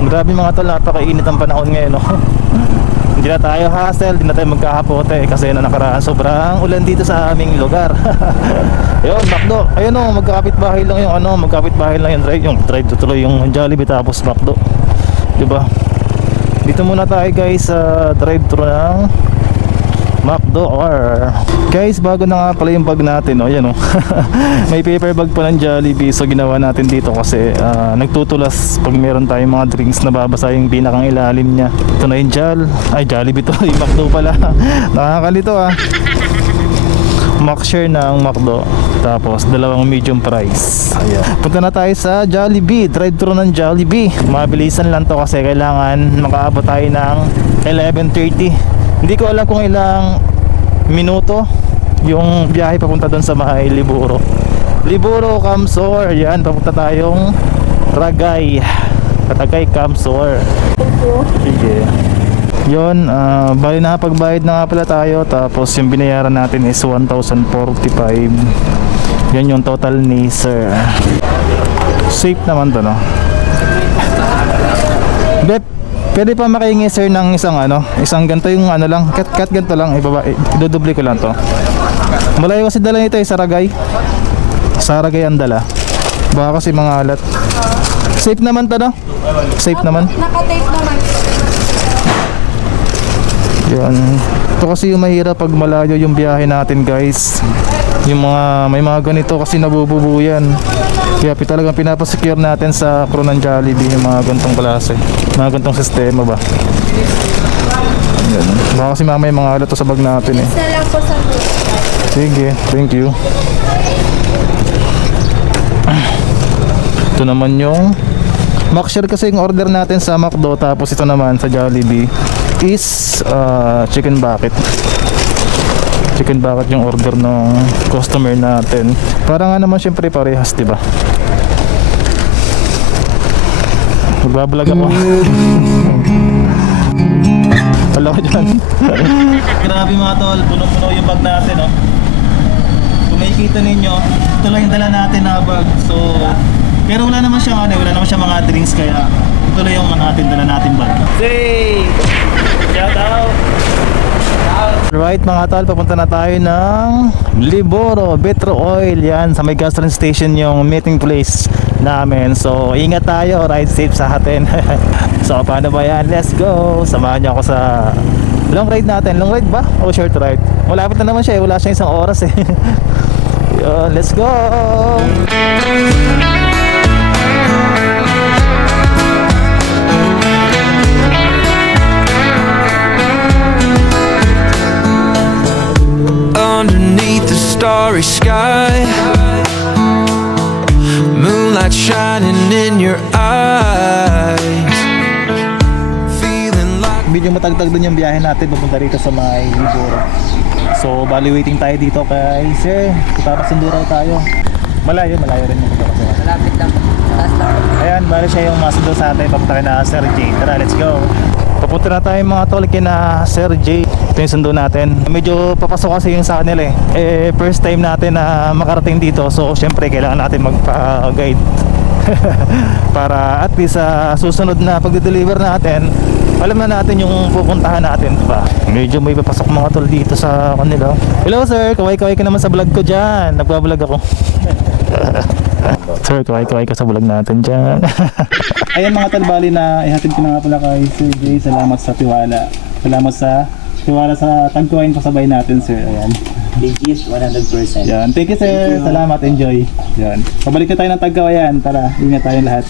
Grabe mga tol, napakainit ang panahon ngayon, no? Hindi na tayo hassle, hindi na tayo magkakapote kasi na nakaraan sobrang ulan dito sa aming lugar. Yun, McDo. Ayun o, magkakapit-bahay lang yung magkakapit-bahay lang yung drive tuloy yung Jollibee tapos McDo. Diba? Dito muna tayo guys sa drive-thru ng McDo or guys, bago na nga pala yung bag natin, yan may paper bag pa ng Jollibee, so ginawa natin dito kasi nagtutulas pag meron tayong mga drinks na babasa yung binakang ilalim niya. Ito na yung Jollibee to, yung McDo pala. Nakakalito Mac-share ng McDo, tapos dalawang medium price. Ayan. Punta na tayo sa Jollibee, drive-thru ng Jollibee. Mabilisan lang to kasi kailangan makaabot tayo ng 11:30. Hindi ko alam kung ilang minuto yung biyahe papunta doon sa Mahay Liburo, Camsor. Yan, papunta tayong Ragay Camsor. Sige. Yun, bali nakapagbayad na nga pala tayo. Tapos yung binayaran natin is 1,045. Yan yung total ni sir. Safe naman to, no? Bet, pwede pa makahingi sir ng isang ganito yung lang, cut ganito lang, idudubli ko lang to. Malayo kasi dala nito sa Ragay. Sa Ragay ang dala. Baka kasi mga alat. Safe naman to, no? Safe naman. Naka-tape naman. Yan. Ito kasi yung mahirap pag malayo yung biyahe natin guys. May mga ganito kasi nabububuyan. Kaya talagang pinapasecure natin sa crew ng Jollibee yung mga gantong klase, mga gantong sistema ba. Yan. Baka kasi mamaya mga alat to sa bag natin Isa lang po sa food. Sige, thank you. Ito naman yung Mac-share kasi yung order natin sa McDo, tapos ito naman sa Jollibee is chicken bucket. Chicken bucket yung order ng customer natin. Para nga naman syempre parehas, diba? Magbablog ako. Wala ko dyan. Grabe mga tol, puno-puno yung bag natin, no? Kung makikita ninyo, ito lang yung dala natin na bag. So, pero wala naman siyang mga drinks, kaya ito lang yung dala natin bag. Say! Shout out! Right mga tol, papunta na tayo ng Liburo, Betro Oil. Yan, sa may gasoline station yung meeting place namin. So ingat tayo, ride safe sa atin. So paano ba yan? Let's go! Samahan niyo ako sa long ride natin. Long ride ba? O short ride? Malapit na naman siya wala siyang isang oras Yo, let's go! Underneath the starry sky, moonlight shining in your eyes, feeling like Medyo matagtag dun yung biyahe natin papunta rito sa Mahay Liburo. So bali waiting tayo dito kay sir, ipapasundo raw tayo. Malayo rin yung dito kasi Malapit lang. Taas lang. ayan, bali siya yung masundo sa atin. Papunta kayo na Sir J. Tara, let's go. Papunta na tayo mga tol kina Sir J. Ito yung sundo natin. Medyo papasok kasi yung sa kanila first time natin na makarating dito. So syempre kailangan natin magpa-guide para at least sa susunod na pagde-deliver natin, alam na natin yung pupuntahan natin, diba? Medyo may papasok mga tol dito sa kanila. Hello sir, kaway-kaway ka naman sa vlog ko dyan. Nagbablog ako. Sir, kaway-kaway ka sa vlog natin dyan. Ayan mga tol, bali na ihatid ko na nga pala kay Sir Jay. Salamat sa tiwala. Salamat sa tiwala sa tagkuhain pasabay natin sir. Ayan. Legit 100%. Yan. Thank you sir. Salamat. Enjoy. Yan. Pabalik na tayo ng Tagkawayan. Tara, ingat tayong lahat.